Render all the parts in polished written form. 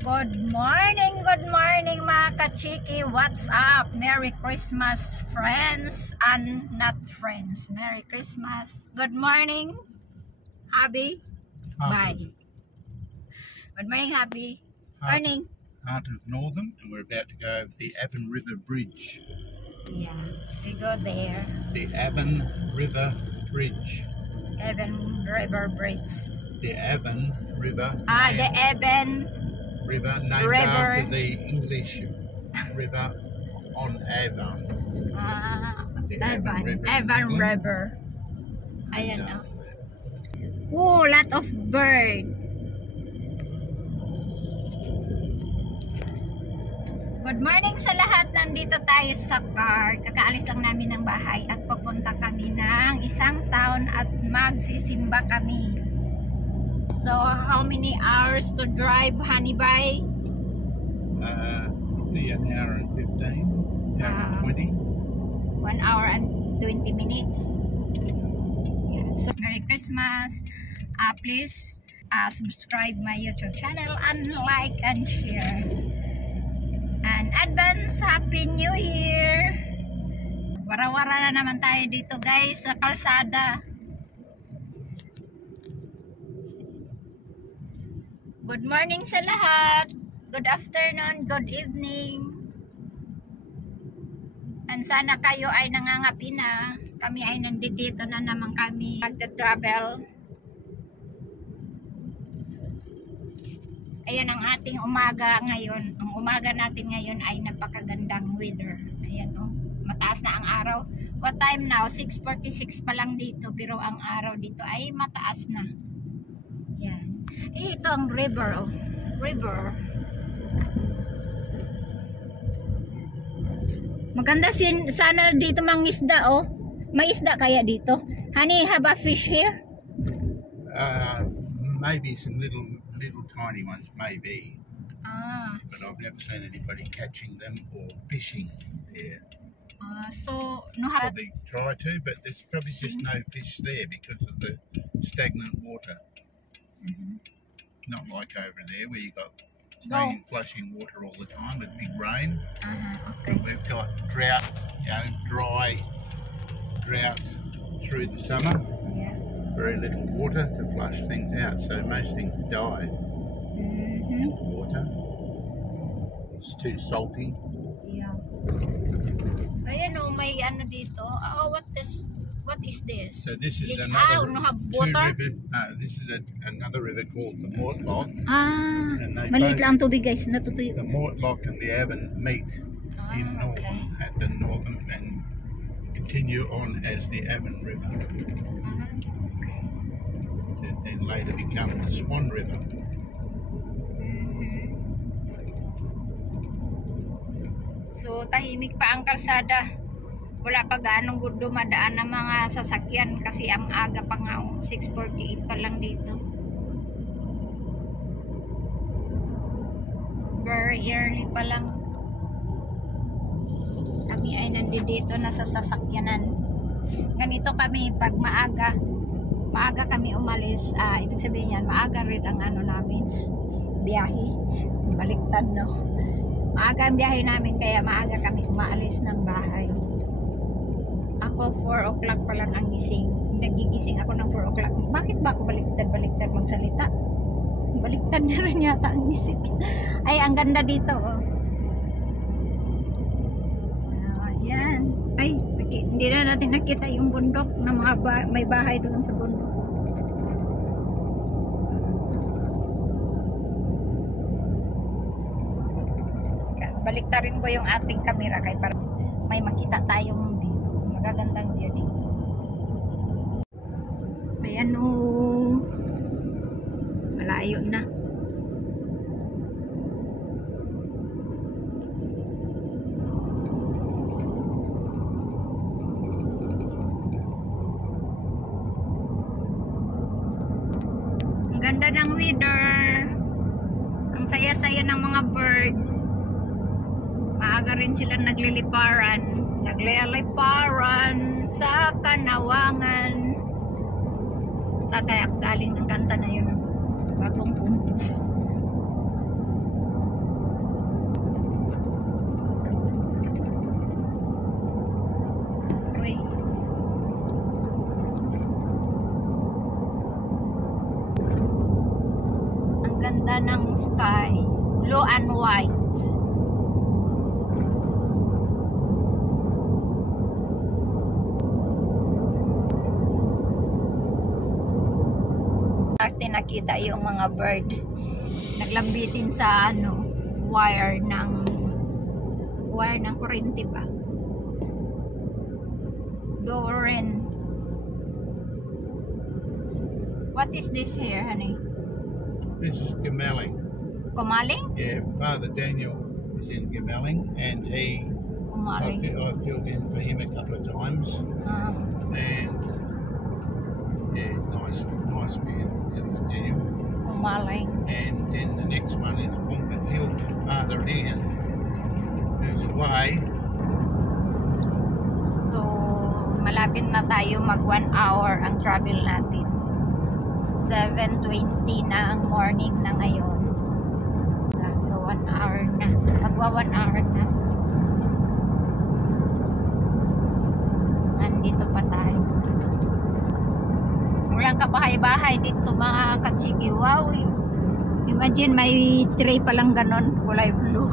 Good morning mga kachiki. What's up? Merry Christmas friends and not friends. Merry Christmas. Good morning, Happy. Bye. Good morning, Happy. Morning. Heart of Northern, and we're about to go over the Avon River Bridge. Yeah, we go there. The Avon River Bridge. Avon River Bridge. The Avon River. The Avon River named River. after the English river on Avon. The Avon River. Avon River. Ayan o. Oh, lot of bird. Good morning sa lahat. Nandito tayo sa car. Kakaalis lang namin ng bahay at pupunta kami ng isang town at magsisimba kami. So, how many hours to drive, Honey Bye? Probably an hour and 15, hour and 20. 1 hour and 20 minutes. Yeah. So, Merry Christmas. Please subscribe my YouTube channel and like and share. And advance Happy New Year. Wara-wara na naman tayo dito guys sa kalsada. Good morning sa lahat. Good afternoon, good evening. And sana kayo ay nangangapi na. Kami ay nandito na naman kami magta-travel. Ayan ang ating umaga ngayon. Ang umaga natin ngayon ay napakagandang weather. Ayan oh, mataas na ang araw. What time now? 6:46 pa lang dito, pero ang araw dito ay mataas na. Yan. Ito ang river oh. River. Maganda sana dito mang isda oh. May isda kaya dito? Honey, have a fish here? Maybe some little tiny ones, maybe. But I've never seen anybody catching them or fishing there. So no have. Probably try to, but there's probably just no fish there because of the stagnant water. Not like over there where you got clean flushing water all the time with big rain. Okay. We've got drought, dry drought through the summer. Yeah. Very little water to flush things out, so most things die. Water. It's too salty. Yeah. Ayan oh, may ano dito. Oh, what is this? So this is no have water? This is another river called the Mortlock. Maliit lang tubig guys, natutuyo. The Mortlock and the Avon meet in Northern at the Northern and continue on as the Avon River. It then later become the Swan River. So tahimik pa ang kalsada. Wala pa gaanong dumadaan ng mga sasakyan kasi ang aga pa nga 6:48 pa lang dito. So very early pa lang. Kami ay nandito na sa sasakyanan. Ganito kami pag maaga kami umalis, ibig sabihin yan, maaga rin ang ano namin, biyahe, baliktad no. Maaga ang biyahe namin kaya maaga kami umaalis ng bahay. Ako 4 o'clock pa lang ang gising. Nagigising ako ng 4 o'clock. Bakit ba ako baliktad magsalita? Baliktad na rin yata ang isip. Ay, ang ganda dito oh. Ayan. Ay, hindi na natin nakita yung bundok na mga may bahay doon sa bundok. Baliktarin ko yung ating camera kay para may makita tayong view. Magagandang view dito. Ayan o. Malayo na. Ang ganda ng weather. Ang saya-saya ng mga bird. Maaga rin sila nagliliparan sa kanawangan. Sa kaya galing ng kanta na yun, bagong kumpus. Ganda ng sky. Blue and white. Arte nakita yung mga bird. Naglambitin sa wire ng kuryente ba. Doren. What is this here, honey? This is Gemelling. Kumaling? Yeah, Father Daniel is in Gemelling, and Kumaling. I filled in for him a couple of times, and yeah, nice man, Daniel. Kumaling. And then the next one is Wongman Hill, Father Ian, who's away. So, malapit na tayo mag 1 hour ang travel natin. 7:20 na ang morning na ngayon. So 1 hour na. Magwa 1 hour na. Nandito pa tayo. Walang kabahay-bahay dito mga kachiki. Wow. Imagine may tray palang ganon. Kulay blue.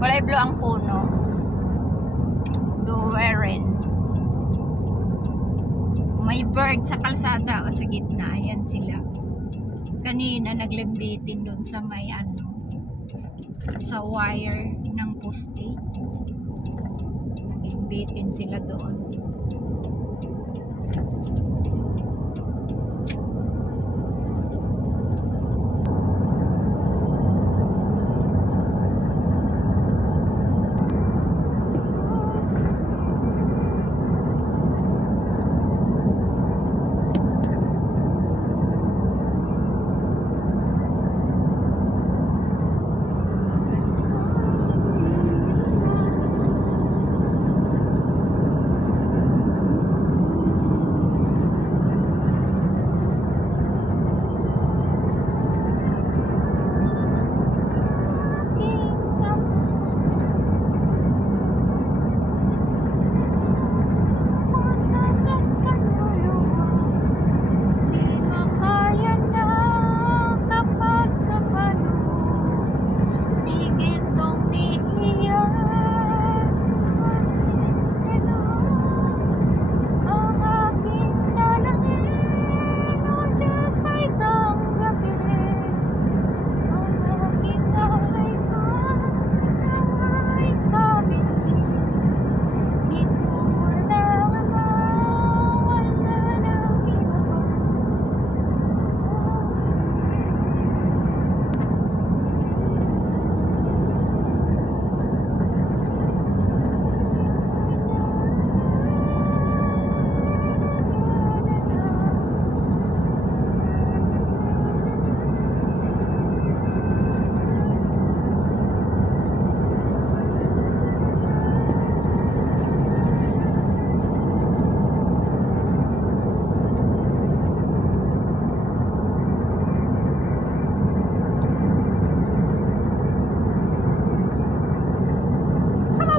Kulay blue ang puno. Doeren. May bird sa kalsada o sa gitna. Ayan sila. Kanina naglambitin doon sa may sa wire ng poste. Naglambitin sila doon.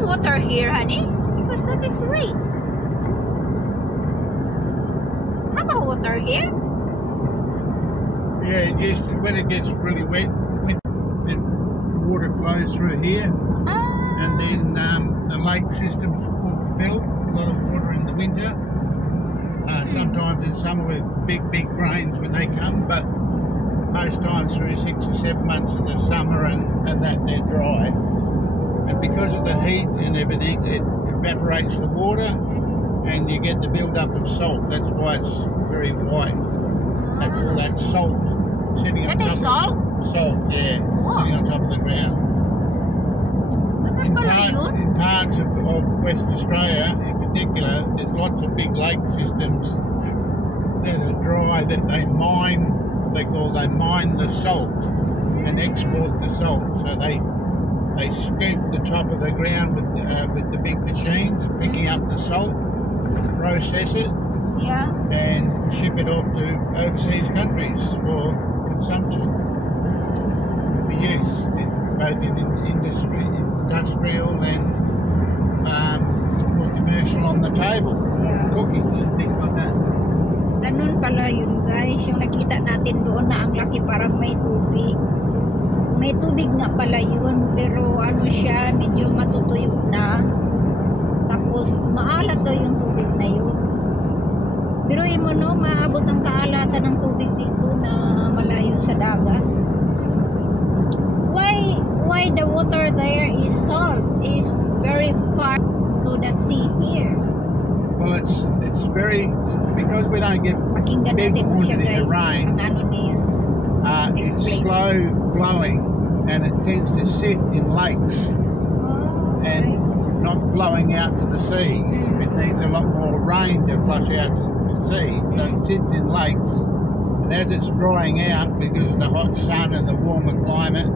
Water here, honey, because that is rain. How about water here? Yeah, yes. When it gets really wet, the water flows through here, and then the lake systems will fill. A lot of water in the winter. Sometimes in summer with big rains when they come, but most times through 6 or 7 months of the summer and that they're dry. And because of the heat and everything, it evaporates the water and you get the build-up of salt. That's why it's very white. They call that salt. Sitting on top salt? Salt, yeah. Wow. Sitting on top of the ground. In parts of Western Australia, in particular, there's lots of big lake systems that are dry, that they mine, they mine the salt and export the salt. So they scoop the top of the ground with the big machines, picking up the salt, process it, and ship it off to overseas countries for consumption, for use, both in industry, industrial and for commercial on the table, cooking and things like that. Ganun pala yun guys. Yung nakita natin doon na ang laki parang may tubig. May tubig nga pala yun. Pero ano siya, medyo matutuyo na. Tapos maalat daw yung tubig na yun. Pero mo no, maabot ang kaalatan ng tubig dito na malayo sa dagat. Why the water there is salt? Is very far to the sea here. Well, it's very, because we don't get Pakinggan big natin mo siya quantity of guys. rain. Ang ano niya. It's Explain. slow flowing, and it tends to sit in lakes Oh, and not flowing out to the sea. Mm. It needs a lot more rain to flush out to the sea, so it sits in lakes. And as it's drying out because of the hot sun and the warmer climate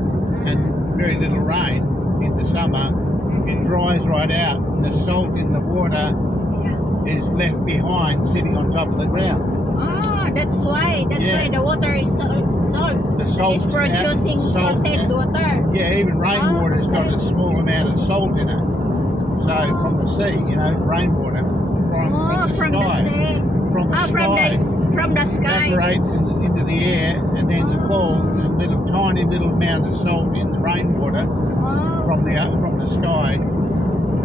and very little rain in the summer, it dries right out, and the salt in the water yeah. is left behind, sitting on top of the ground. Ah, that's why Yeah. the water is salt. The It's salt's producing out, salt, salted water. Yeah, even rainwater's got okay. a small amount of salt in it. So from the sea, you know, rainwater From the sky, sea. from the sky, From the sky. evaporates into the air, and then it falls a tiny little amount of salt in the rainwater Oh, from the sky,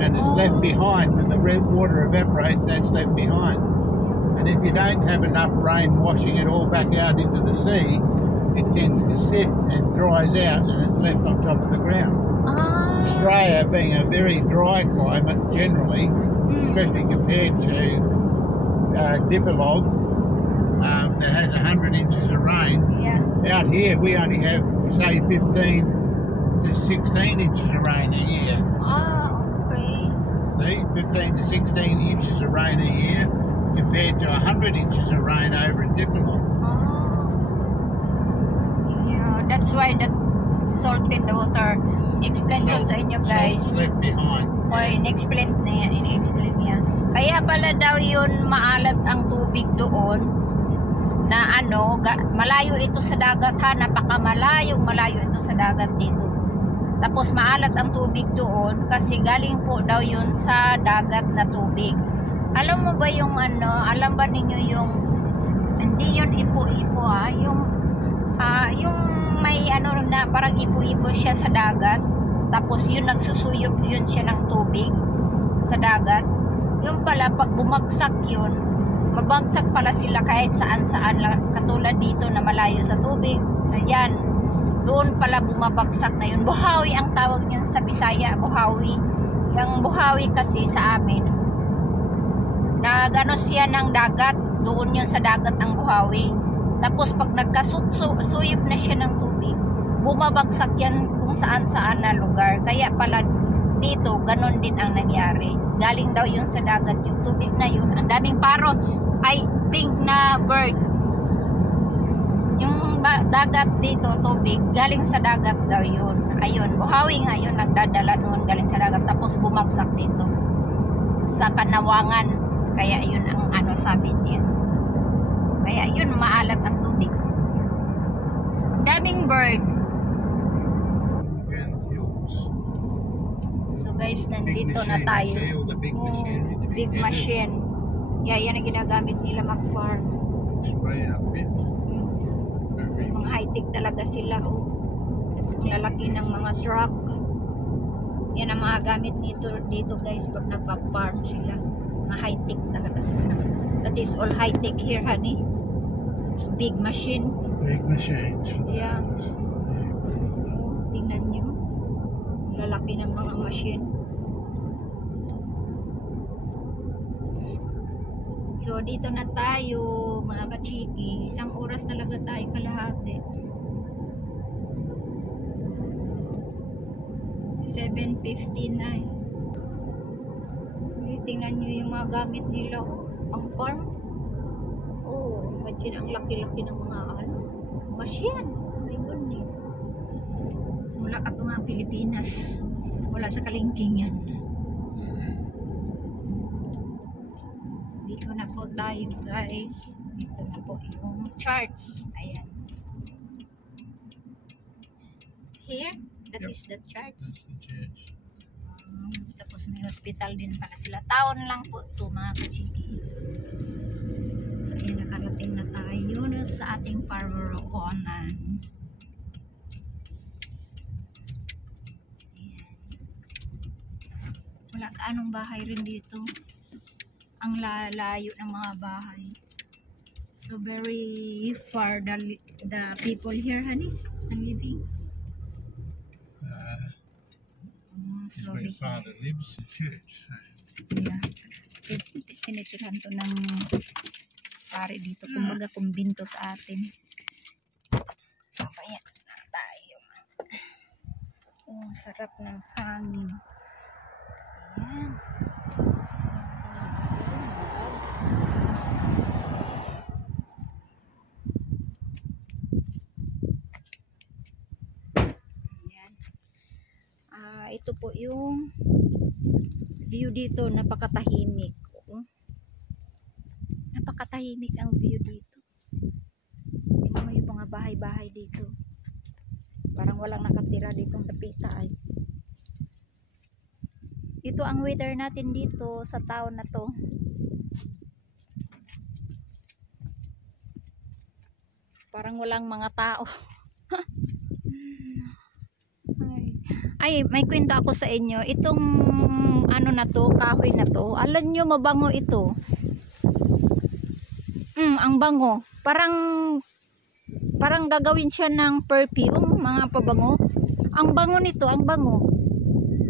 and it's left behind. When the red water evaporates, that's left behind. And if you don't have enough rain washing it all back out into the sea, it tends to sit and dries out, and it's left on top of the ground. ah. Australia being a very dry climate generally, especially compared to Dipolog, that has 100 inches of rain. Yeah. Out here we only have, say, 15 to 16 inches of rain a year. Ah, okay. See, 15 to 16 inches of rain a year compared to 100 inches of rain over in Dipolog. Yeah, that's why that salt in the water. Explain ko sa inyo guys. Salt's left behind. O in-explain niya. Kaya pala daw yun maalat ang tubig doon na ano, malayo ito sa dagat ha, malayo ito sa dagat dito. Tapos maalat ang tubig doon kasi galing po daw yun sa dagat na tubig. Alam mo ba yung ano, alam ba ninyo yung, hindi yun ipo-ipo ha, yung may ano na parang ipo-ipo siya sa dagat, tapos yun nagsusuyop yun siya ng tubig sa dagat. Yung pala pag bumagsak yun, mabagsak pala sila kahit saan-saan, katulad dito na malayo sa tubig. Ayan, doon pala bumabagsak na yun. Buhawi ang tawag niyan sa Bisaya, buhawi. Yung buhawi kasi sa amin, nagano siya ng dagat, doon yun sa dagat ang buhawi. Tapos pag nagkasuyop na siya ng tubig, bumabagsak yan kung saan-saan na lugar. Kaya pala dito, ganon din ang nangyari. Galing daw yun sa dagat, yung tubig na yun. Ang daming parrots, ay pink na bird. Yung dagat dito, tubig, galing sa dagat daw yun. Ayun, buhawi nga yun, nagdadala noon galing sa dagat. Tapos bumagsak dito sa Kanawangan. Kaya yun ang ano sabi niya. Kaya yun, maalat ang tubig. Daming bird. So guys, nandito na tayo. Big machine. Big machine. Yeah, yan ang ginagamit nila mag-farm. Spray up bits. Mga high-tech talaga sila. Oh. Ang lalaki ng mga truck. Yan ang mga gamit dito guys pag nagpa-farm sila. Mga high-tech talaga sila. That is all high-tech here, honey. It's big machine. Big machines. Yeah. Oh, tingnan nyo. Lalaki ng mga machine. So, dito na tayo, mga kachiki. Isang oras talaga tayo kalahati. 7:59. Tingnan nyo yung mga gamit nila. Ang farm. Oh, imagine ang laki-laki ng mga machine. My goodness. So, wala ka nga Pilipinas. Wala sa kalingking yan. Dito na po tayo guys. Dito na po yung charts. Ayan. Here, that is the charts. That's the church. Tapos may hospital din pala sila. Taon lang po ito mga kachiki. So ayan, nakarating na tayo na sa ating paroroonan. Ayan. Wala ka anong bahay rin dito. Ang lalayo ng mga bahay. So very far the people here, honey, are living. This is Sorry. where Father lives, the church. Yeah. Tinitirhan to ng pare dito. Kumbaga kumbinto sa atin. Papaya tayo. Oh, sarap ng hangin. Ayan. Ayan. Ito po yung view dito, napakatahimik. Napakatahimik ang view dito. Tingnan mo yung mga bahay-bahay dito. Parang walang nakatira ditong tapita ay. Ito ang weather natin dito sa taon na to. Parang walang mga tao. Ay, may kwento ako sa inyo. Itong ano na to, kahoy na to. Alam nyo, mabango ito. Ang bango. Parang gagawin siya ng perfume, mga pabango. Ang bango nito, ang bango.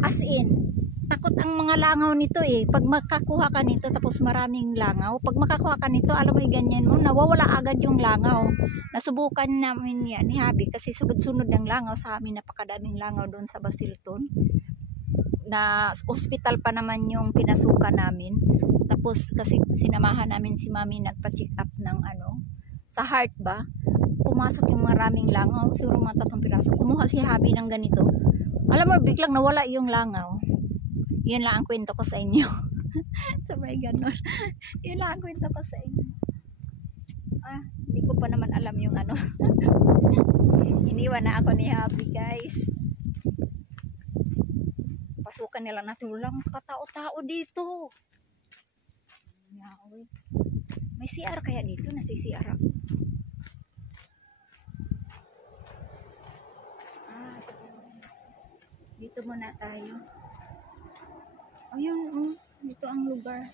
As in, takot ang mga langaw nito eh. Pag makakuha ka nito, tapos maraming langaw. Pag makakuha ka nito, alam mo ganyan mo, nawawala agad yung langaw. Nasubukan namin yan ni Habi kasi sunod-sunod ng langaw sa amin. Napakadaming langaw doon sa Basilton. Na hospital pa naman yung pinasukan namin. Tapos kasi sinamahan namin si Mami nagpa-check up ng sa heart ba. Pumasok yung maraming langaw. Siguro mga 3 piraso. Kumuha si Habi ng ganito. Alam mo, biglang nawala yung langaw. Yun lang ang kwento ko sa inyo. Sabay ganon. Yun lang ang kwento ko sa inyo. Hindi ko pa naman alam yung iniwan na ako ni Habi, guys. Pasukan nila natin. Walang katao-tao dito. May CR kaya dito? Nasi-CR ako. Dito muna tayo. Ayun, dito ang lugar.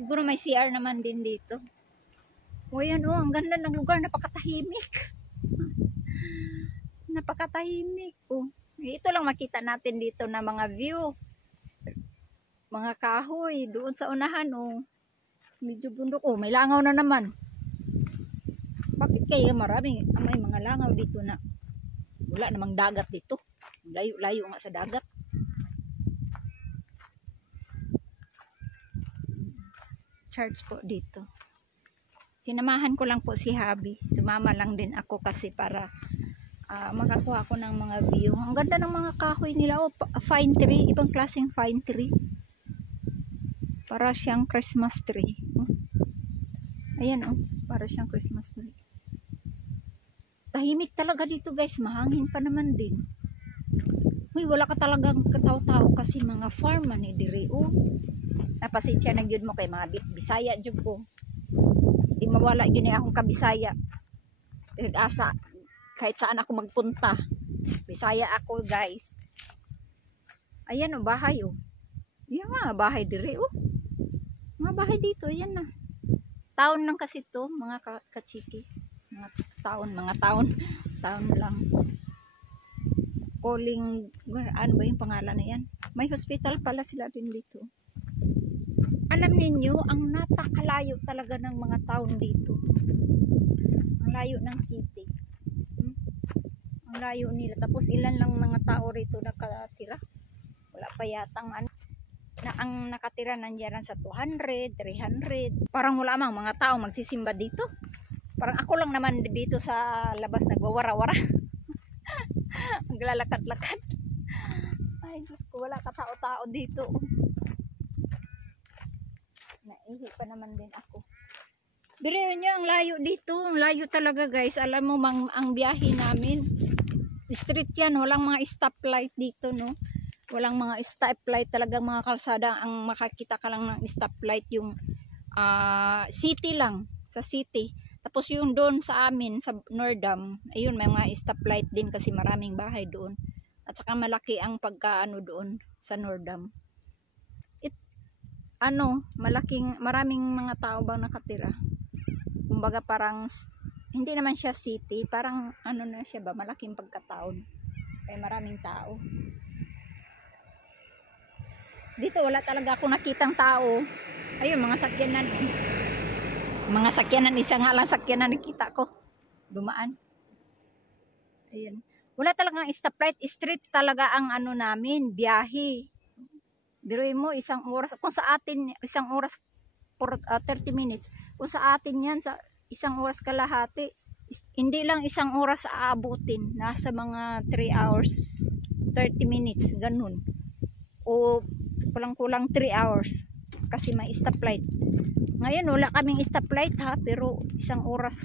Siguro may CR naman din dito. Ayan, ang ganda ng lugar. Napakatahimik. Napakatahimik. Ito lang makita natin dito na mga view. Mga kahoy. Doon sa unahan, medyo bundok. May langaw na naman. Bakit kaya may mga langaw dito na wala namang dagat dito? Layo-layo nga sa dagat. Church po dito. Sinamahan ko lang po si Habi. Sumama lang din ako kasi para makakuha ko ng mga view. Ang ganda ng mga kahoy nila. Fine tree. Ibang klaseng fine tree. Para siyang Christmas tree. Ayan para siyang Christmas tree. Tahimik talaga dito, guys. Mahangin pa naman din. Wala ka talagang katao-tao kasi mga farm man diri. Napasensya na gyud mo kay mga Bisaya jud ko. Di mawala gyud ni akong kabisaya. Asa kahit saan ako magpunta. Bisaya ako, guys. Ayan bahay Yan nga bahay diri Mga bahay dito, yan na. Taon lang kasi to, mga kachiki. Mga taon lang. Calling, ano ba yung pangalan na yan? May hospital pala sila din dito. Alam ninyo, ang napakalayo talaga ng mga taon dito. Ang layo ng city. Ang layo nila. Tapos ilan lang mga tao rito nakatira. Wala pa yatang ang nakatira nandiyan sa 200, 300. Parang wala mang mga tao magsisimba dito. Parang ako lang naman dito sa labas nagwawara-wara. Maglalakad-lakad. Ay, Diyos ko, wala katao-tao dito. Naihi pa naman din ako. Bilihan nyo, ang layo dito. Ang layo talaga, guys. Alam mo, ang biyahe namin. Street yan. Walang mga stoplight dito, no? Walang mga stoplight. Talagang mga kalsada. Ang makakita ka lang ng stoplight yung city lang, sa city. Tapos yung doon sa amin sa Nordam, ayun may mga stoplight din kasi maraming bahay doon. At saka malaki ang pagkaano doon sa Nordam. Maraming mga tao bang nakatira. Kumbaga parang hindi naman siya city, parang ano na siya ba, malaking pagkataon. Kaya maraming tao. Dito wala talaga ako nakitang tao. Ayun, mga sakyanan. Mga sakyanan, isa nga lang sakyanan nakita ko. Dumaan. Ayun. Wala talagang stoplight, street talaga ang ano namin, biyahe. Biruin mo, isang oras. Kung sa atin, isang oras for 30 minutes. Kung sa atin yan, sa isang oras kalahati. Hindi lang isang oras aabutin. Nasa mga 3 hours, 30 minutes, ganun. O kulang-kulang 3 hours. Kasi may stoplight. Ngayon, wala kaming stoplight ha, pero isang oras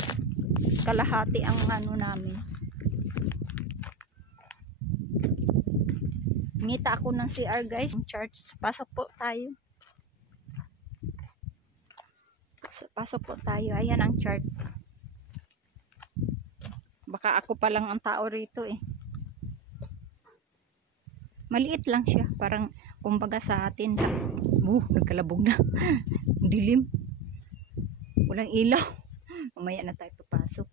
kalahati ang ano namin. Ngita ako ng CR guys. Church. Pasok po tayo. Pasok po tayo. Ayan ang church. Baka ako pa lang ang tao rito eh. Maliit lang siya. Parang kumbaga sa atin sa nagkalabog na. Dilim. Walang ilaw. Mamaya na tayo papasok.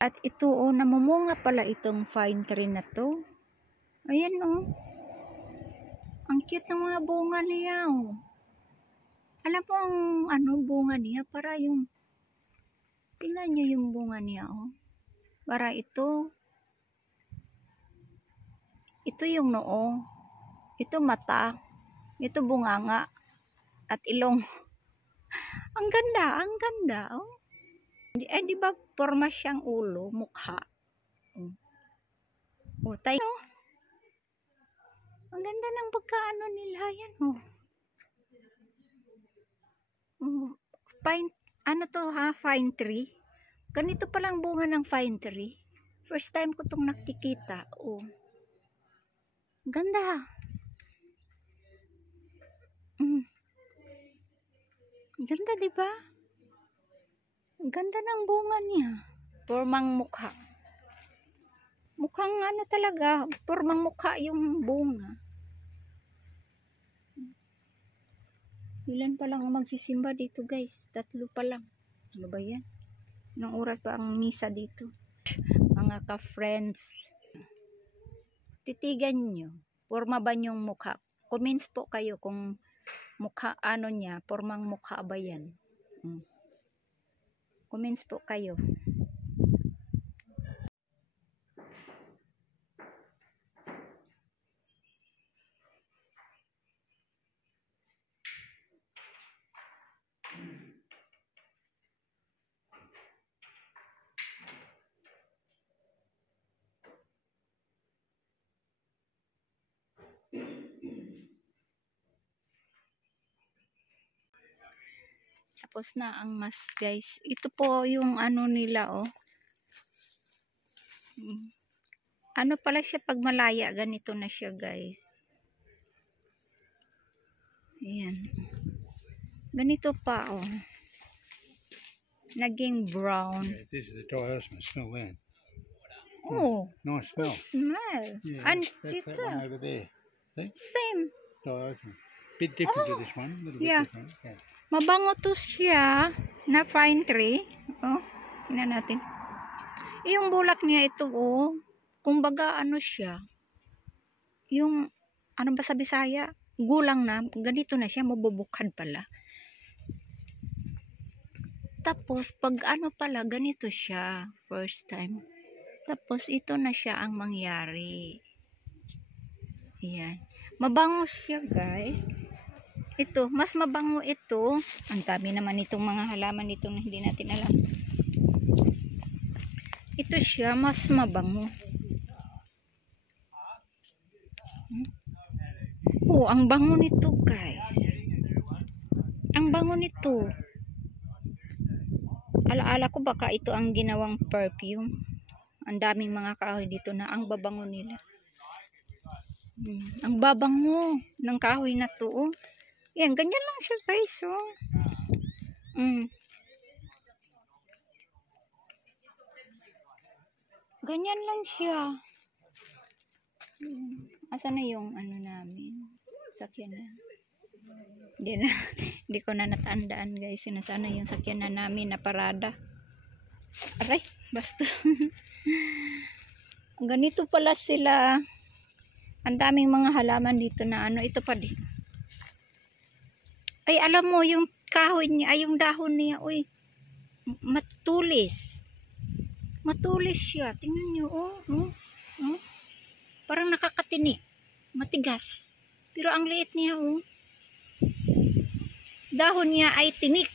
At ito namumunga pala itong fine tree na to. Ayan ang cute ng mga bunga niya Alam mo ang bunga niya, para yung tingnan niyo yung bunga niya Para ito yung noo, ito mata, ito bunganga at ilong. Ang ganda di ba forma siyang ulo, mukha. Tayo. Ang ganda ng pagkaano nila yan fine tree. Ganito palang bunga ng fine tree. First time ko itong nakikita. Ganda. Ganda, diba? Ganda ng bunga niya. Formang mukha. Mukhang talaga, formang mukha yung bunga. Ilan pa lang ang magsisimba dito guys? 3 pa lang. Ano ba yan? Anong oras ba ang misa dito? Mga ka-friends, titigan nyo. Forma ba yung mukha? Comments po kayo kung mukha niya, formang mukha ba yan? Comments po kayo. Tapos na ang mas guys. Ito po yung nila pala siya pag malaya, ganito na siya guys. Ayan. Ganito pa naging brown. Yeah, this is the diosma. Smell that. Nice smell. Smell. Yeah, And that's that one over there. See? Same. Diosma. Bit different to this one. A little bit different. Yeah. Mabango to siya na pine tree. Tingnan natin. Yung bulak niya ito kumbaga siya. Yung ba sa Bisaya? Gulang na. Ganito na siya. Mabubukad pala. Tapos pag pala ganito siya. First time. Tapos ito na siya ang mangyari. Ayan. Mabango siya guys. Ito, mas mabango ito. Ang dami naman itong mga halaman dito na hindi natin alam. Ito siya, mas mabango. Ang bango nito guys. Ang bango nito. Alaala ko baka ito ang ginawang perfume. Ang daming mga kahoy dito na ang babango nila. Ang babango ng kahoy na to Yan, ganyan lang siya guys Mm. Ganyan lang siya. Asan na yung ano namin? Sakyanan. Hindi ko na natandaan guys. Nasaan na yung sakyanan namin na parada. Aray, basta. Ganito pala sila. Ang daming mga halaman dito na ano. Ito pa din. Ay, alam mo, yung kahoy niya, ay yung dahon niya, uy, matulis. Matulis siya. Tingnan niyo, oh. Parang nakakatinik. Matigas. Pero ang liit niya, oh. Dahon niya ay tinik.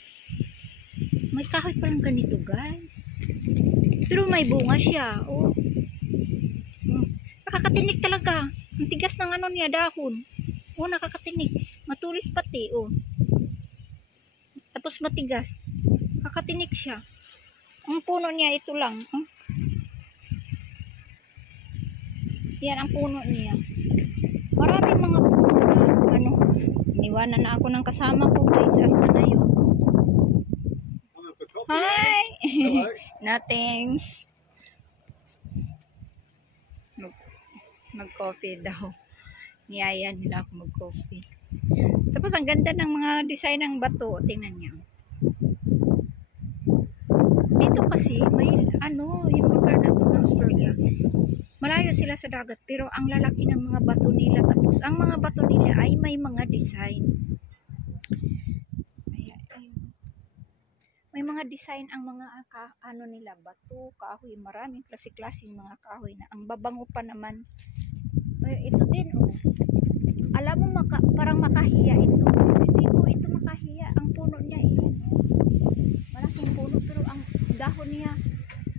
May kahoy palang ganito, guys. Pero may bunga siya, oh. Nakakatinik talaga. Ang tigas ng ano niya, dahon. Oh, nakakatinik. Matulis pati, oh. Tapos matigas. Kakatinik siya. Ang puno niya ito lang. Yan ang puno niya. Maraming mga puno na ano. Iniwanan na ako ng kasama ko guys. Asa na yun? Hi! Nothing. Mag-coffee daw. Niyaya nila ako mag-coffee. Tapos ang ganda ng mga design ng bato. Tingnan niyo. Dito kasi may ano, yung lugar na ito ng Australia. Malayo sila sa dagat pero ang lalaki ng mga bato nila. Tapos ang mga bato nila ay may mga design. May mga design ang mga ano nila, bato, kahoy, maraming klase-klaseng mga kahoy na ang babango pa naman. Ito din, oh. Alam mo, parang makahiya ito. Hindi po ito makahiya. Ang puno niya, malaking puno, pero ang dahon niya,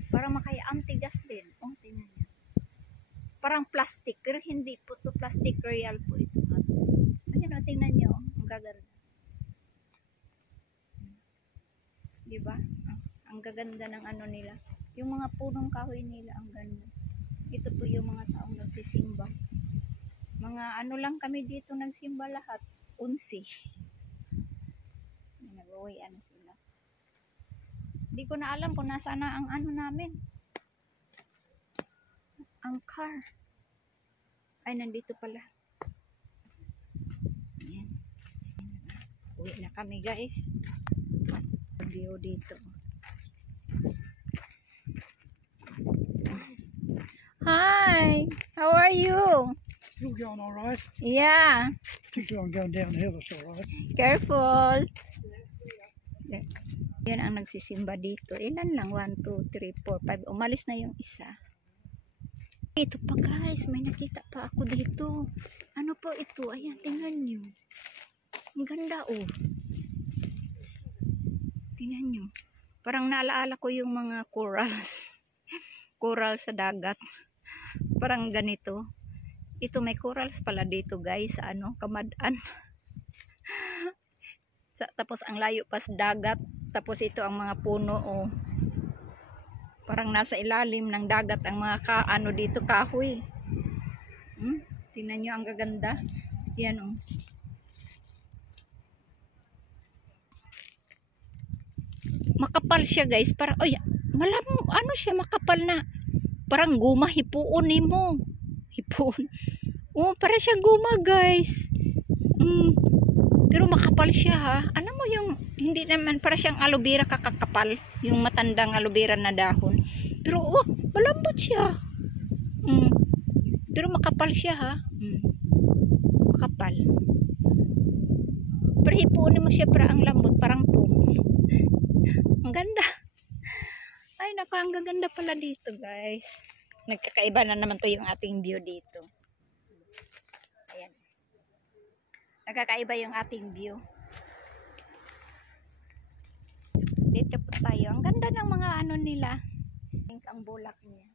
parang makahiya. Ang tigas din. Oh, tingnan niya. Parang plastic, pero hindi po ito plastic. Real po ito. Ayan, oh, tingnan niyo. Ang gaganda. Diba? Ang gaganda ng ano nila. Yung mga punong kahoy nila, ang ganda. Ito po yung mga taong nagsisimba. Mga ano lang kami dito nagsimba lahat. 11. Nag-uwi ano sila. Hindi ko na alam kung nasaan na ang ano namin. Ang car. Ay, nandito pala. Ayan. Uwi na kami guys. View dito. Hi! How are you? You're going all right. Yeah. Particularly I'm going downhill, it's all right. Careful. Yan ang nagsisimba dito. Ilan lang? 1, 2, 3, 4, 5. Umalis na yung isa. Ito pa guys. May nakita pa ako dito. Ano po ito? Ayan, tingnan nyo. Ang ganda oh. Tingnan nyo. Parang naalaala ko yung mga corals. Coral sa dagat. Parang ganito. Ito may corals pala dito guys. Sa ano, Kamadaan. Tapos ang layo pa sa dagat. Tapos ito ang mga puno oh. Parang nasa ilalim ng dagat ang mga ano dito, kahoy. Tingnan nyo ang gaganda. Yan oh. Makapal siya guys. Parang, oy, ano siya, makapal na. Parang guma, hipuon ni mo. Hipuon. Oh, para siya guma guys. Pero makapal siya ha. Ano mo yung, hindi naman, para siyang aloe vera kakakapal. Yung matandang aloe vera na dahon. Pero oh, malambot siya. Pero makapal siya ha. Makapal. Pero hipuon mo siya para ang lambot, parang pum. Ang ganda. Ay, naku, ang gaganda pala dito, guys. Nagkakaiba na naman to yung ating view dito. Ayan. Nagkakaiba yung ating view. Dito po tayo. Ang ganda ng mga ano nila. Pink ang bulak niya.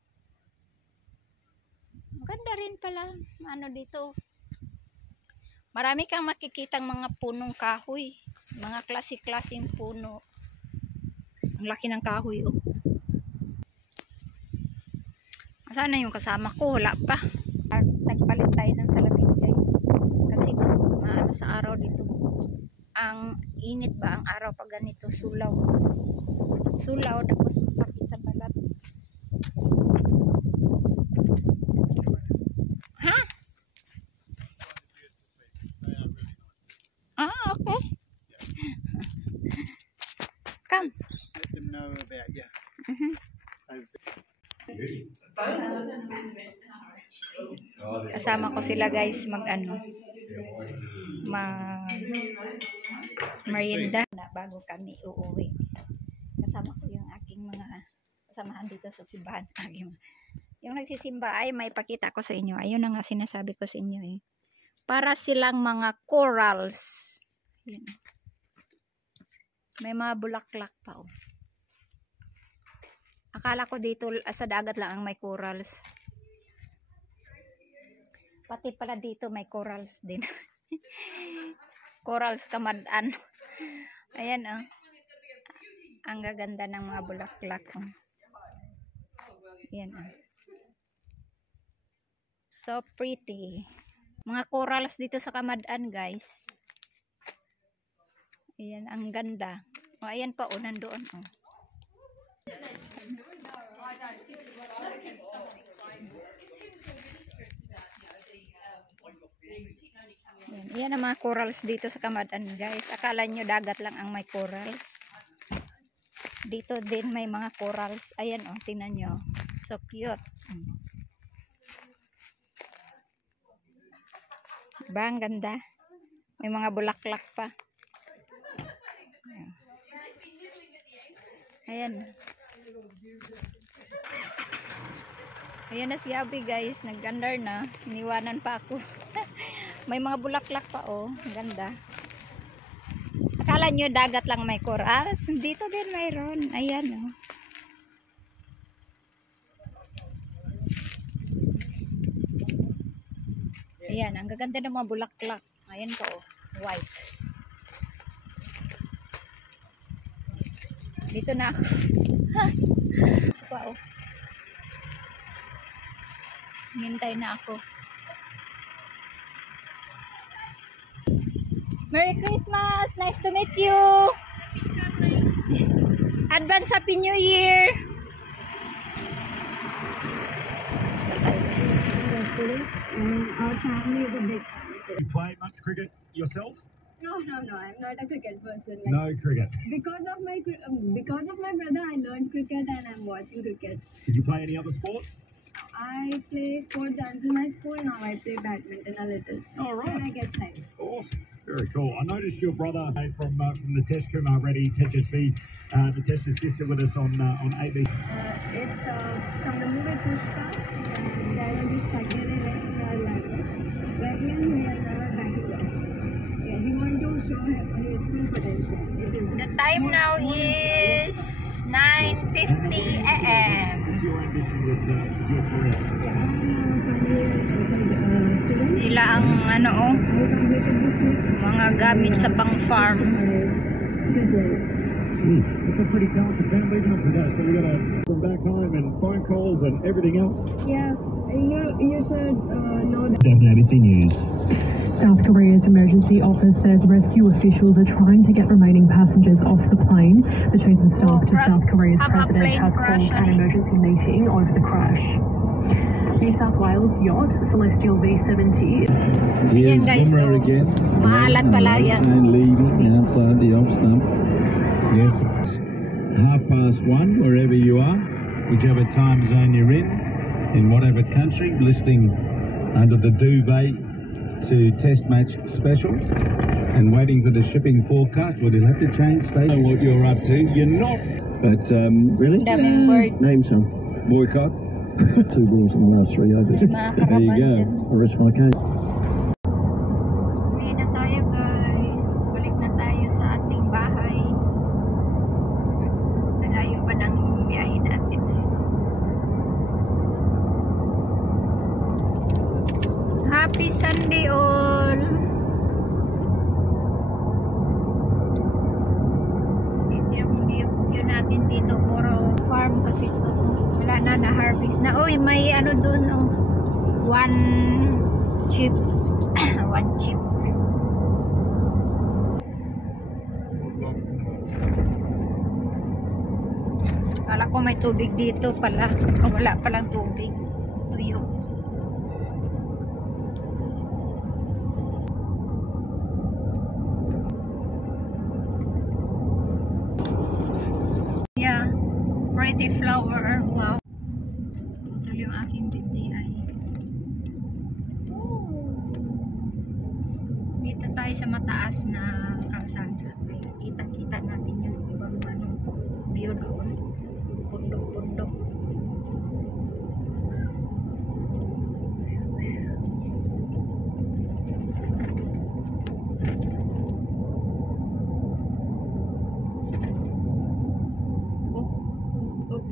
Ang ganda rin pala. Ano dito. Marami kang makikitang mga punong kahoy. Mga klase-klaseng puno. Ang laki ng kahoy oh. Sana yung kasama ko, wala pa. Nagpalit tayo ng salamin guys. Kasi maano sa araw dito. Ang init ba ang araw pag ganito, sulaw. Sulaw, tapos masakit sa balat. Ha? Ah, okay. Come. Let them know about you. Kasama ko sila guys merienda na bago kami uuwi. Kasama ko yung aking mga kasamahan dito sa simbahan. Yung nagsisimba ay may pakita ko sa inyo. Ayun na nga sinasabi ko sa inyo eh. Para silang mga corals. Yun. May mga bulaklak pa oh. Akala ko dito sa dagat lang ang may corals. Pati pala dito may corals din. Corals Kamadaan. Ayan oh. Ang gaganda ng mga bulaklak. Oh. Ayan oh. So pretty. Mga corals dito sa Kamadaan guys. Ayan, ang ganda. O, ayan pa o, nandoon o. Ayan ang mga corals dito sa Kamadaan guys. Akala nyo dagat lang ang may corals. Dito din may mga corals. Ayan o, tingnan nyo. So cute. Diba, ang ganda. May mga bulaklak pa. Ayan. Ayan na si Abby guys. Nag-gandar na. Iniwanan pa ako. May mga bulaklak pa oh. Ang ganda. Akala nyo dagat lang may corals. Dito din mayroon. Ayan oh. Ayan. Ang gaganda ng mga bulaklak. Ayan po oh. White. Dito na ako. Wow. Hintay na ako. Merry Christmas! Nice to meet you! Advance Happy New Year! Our family is a big family. You play much cricket yourself? No, I'm not a cricket person. Like, No cricket. because of my brother, I learned cricket and I'm watching cricket. Did you play any other sport? I play sports until my school. Now I play badminton a little. All When I right. get time. Awesome. Very cool. I noticed your brother from the Test Kumar Reddy TSB, the Test sister with us on ABC. It's from the movie Pushpa. Dialogue is Sakere language. Raglan, he has never backed it up. Yeah, he wants to show his full potential. It is The time now is 9:50 a.m. What's your ambition with your career? Ila ang ano oh, mga gamit sa pang-farm. It's a pretty talented family, isn't it? So we got from back home and phone calls and everything else. Yeah, you should know that. ABC News. South Korea's emergency office says rescue officials are trying to get remaining passengers off the plane. The chief of staff to crash. South Korea's Have a president plane has crash, called an eh? emergency meeting over the crash. New South Wales yacht Celestial V70. Ayan guys, so, again. maalat pala yan. And leaving outside the off stump. Yes. 1:30, wherever you are, whichever time zone you're in whatever country, listening under the duvet to Test match special and waiting for the shipping forecast. Well, you'll have to change station. Know what you're up to. You're not. But really, Daming word. name some. Boycott. 2 balls in the last 3 overs. Mga There you karapan go. dyan. I rest my case. Uwi na tayo guys. Balik na tayo sa ating bahay. Malayo pa ng biyahe natin. Happy Sunday all! Ito yung view natin dito. Puro farm kasi ito. Wala na harvest na. Uy, may ano dun oh. One chip. One chip. ko may tubig dito pala. Wala palang tubig. Tuyo. Yeah. Pretty flower. Wow. Ito yung aking binti ay. Dito tayo sa mataas na kalsada. Kita-kita natin yung ibang view doon. Pundok-pundok.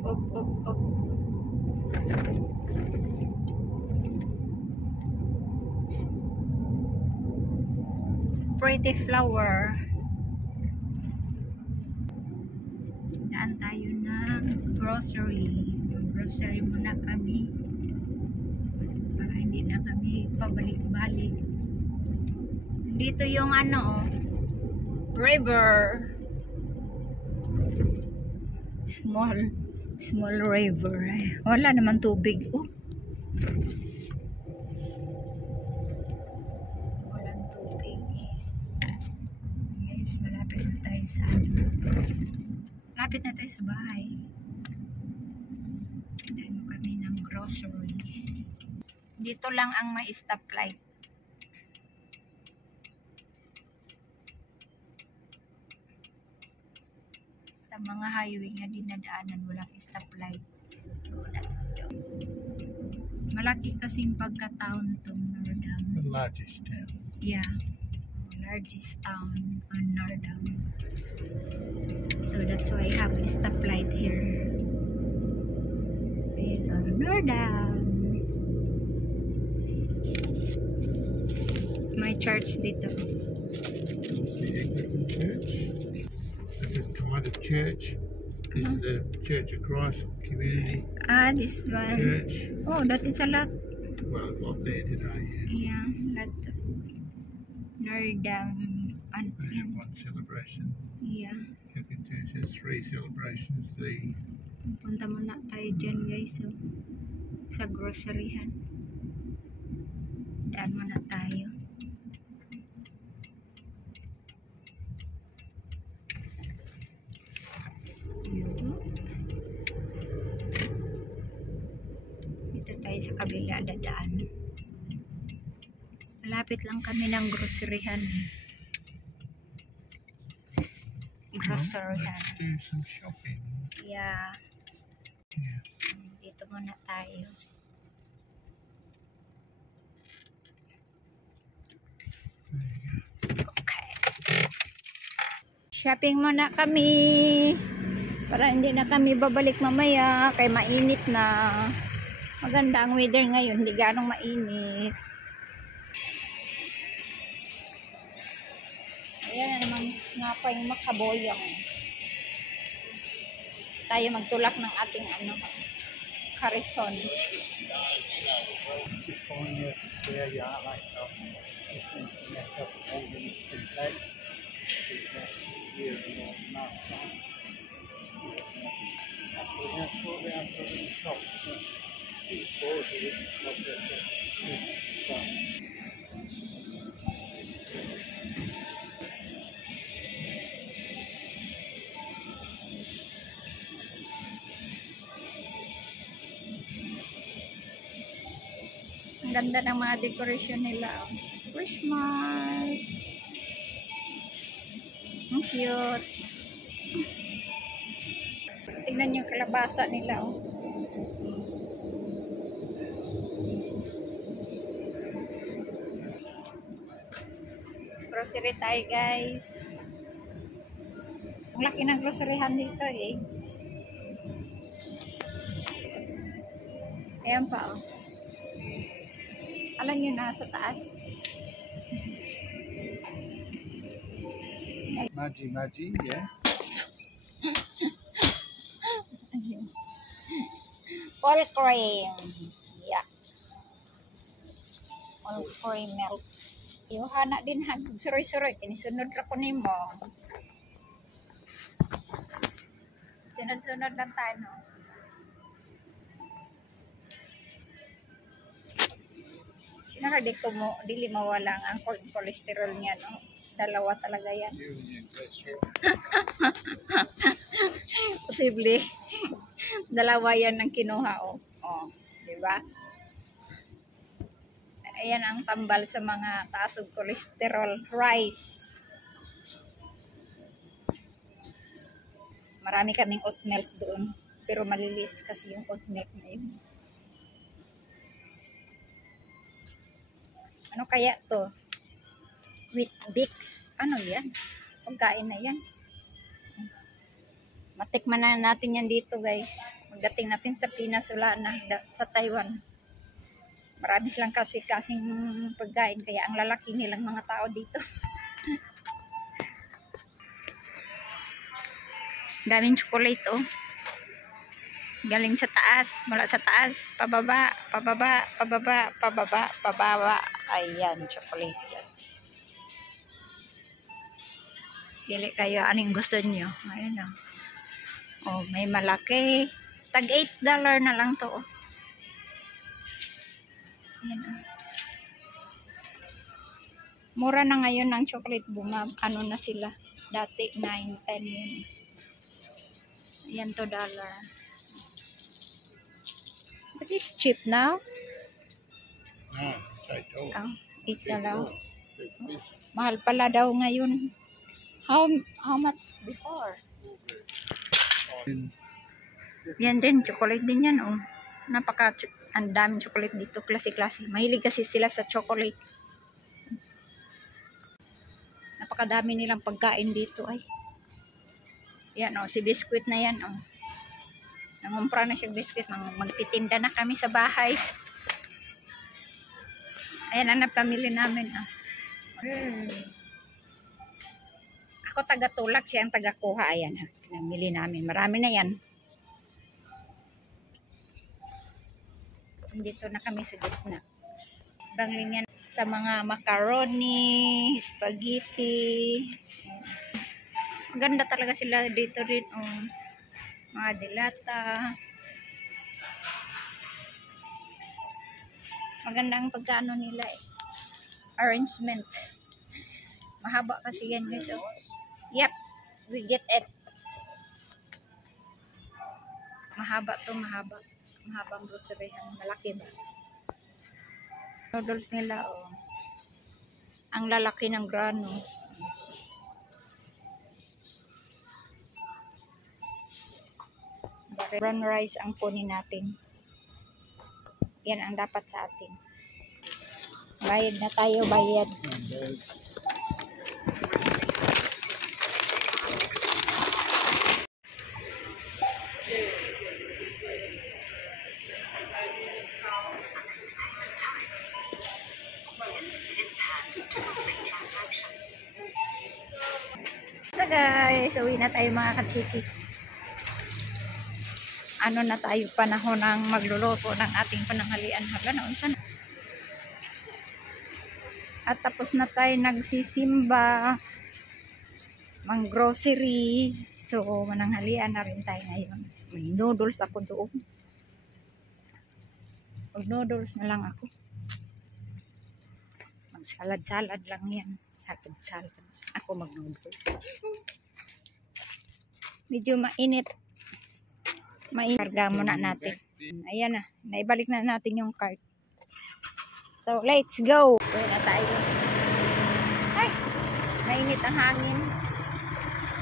Up. Pretty flower. Daan tayo ng grocery. Grocery muna kami para hindi na kami pabalik-balik. Dito yung river. Small river. Wala naman tubig. Walang tubig. Guys, malapit na tayo sa bahay. Dahil kami ng grocery. Dito lang ang may stoplight. Sa mga highway nga dinadaanan walang stoplight. Malaki kasing pagka-town tong Nordam. The largest town. Yeah. Largest town on Nordam. So that's why I have a stoplight here. Ayan ang Nordam. May church dito. The Anglican Church. It's a kind of church. This is the Church of Christ Community This one. Church. Oh, that is a lot. Well, a lot there today, yeah. Yeah, lot of Nordam. They have one celebration. Yeah. Catholic Church has 3 celebrations. The Punta muna tayo dyan guys. So, sa groceryhan. Daan muna tayo. Dito tayo sa kabila dadaan. Malapit lang kami ng groceryhan. Groceryhan. let's do some shopping. Yeah. Yeah. Dito muna tayo. Okay. Shopping muna kami. Para hindi na kami babalik mamaya. Kay mainit na. Maganda ang weather ngayon. Hindi ganong mainit. Ayan na naman nga pa yung makaboyang. Tayo magtulak ng ating kariton. Ang ganda ng mga decoration nila. Christmas. Ang cute. Tingnan yung kalabasa nila. Grocery tayo guys. Ang laki ng groceryhan dito eh. Ayan pa oh. Alam nyo na sa taas. Maji, yeah. All cream. Yeah. All cream milk. Iuhana din hag suroy-suroy. Kinisunod ra ko nimo. Sunod-sunod lang tayo no. Para dili mawala ang cholesterol niya, no? Dalawa talaga yan. Posible. Dalawa yan ang kinuha, oh. Oh, di ba? Ayan ang tambal sa mga taas ng cholesterol. Rice. Marami kaming oat milk doon. Pero maliliit kasi yung oat milk na yun. Ano kaya to? With Bix. Ano yan? Pagkain na yan. Matikman na natin yan dito, guys. Pagdating natin sa Pinas, wala na. Sa Taiwan. Marami silang kasing pagkain. Kaya ang lalaki nilang mga tao dito. Daming chocolate, oh. Galing sa taas. Mula sa taas. Pababa. Pababa. Pababa. Pababa. Pababa. Ayan, chocolate yan. Pili kayo. Anong gusto nyo? Ayan, oh. Oh, may malaki. Tag $8 na lang to, oh. Ayan, oh. Mura na ngayon ang chocolate bunga. Ano na sila? Dati 9, 10 yun. Ayan to $1. But it's cheap now. No, it's $8. Oh, $8. Mahal pala daw ngayon. How much before? Yan din, chocolate din yan, oh. Ang daming chocolate dito, klase-klase. Mahilig kasi sila sa chocolate. Napakadami nilang pagkain dito, ay. Yan, oh, si biscuit na yan, oh. Nangumpra na siya biscuit. Magtitinda na kami sa bahay. Ayan ang napamili namin, oh. Ako taga-tulak, siya ang taga-kuha. Ayan, oh. Namili namin. Marami na yan. Dito na kami sa gitna. Bangling yan sa mga macaroni, spaghetti. Maganda talaga sila dito rin. Oh. Mga dilata. Maganda ang pagkaano nila, eh. Arrangement. Mahaba kasi yan, guys. So, yep, we get it. Mahaba to, mahaba. Mahabang grocery. Malaki ba? Noodles nila, oh. Ang lalaki ng grano. Brown rice ang kunin natin. Yan ang dapat sa atin. Bayad na tayo, bayad. So guys, uwi na tayo mga kachiki. Ano na tayo, panahon ng magluluto ng ating pananghalian. Hala na, unsa na. At tapos na tayo nagsisimba, mang grocery. So, mananghalian na rin tayo ngayon. May noodles ako doon. Mag noodles na lang ako. Mag salad-salad lang yan. Salad-salad. Ako mag noodles. Medyo mainit. Karga muna natin. Ayan na. Naibalik na natin yung cart. So, let's go. Uwi na tayo. Ay! Mainit ang hangin.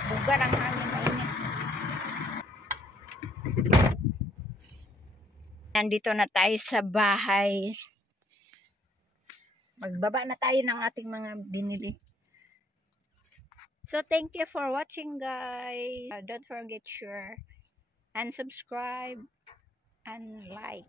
Bugar ang hangin. Mainit. Nandito na tayo sa bahay. Magbaba na tayo ng ating mga binili. So, thank you for watching, guys. Don't forget to share and subscribe and like.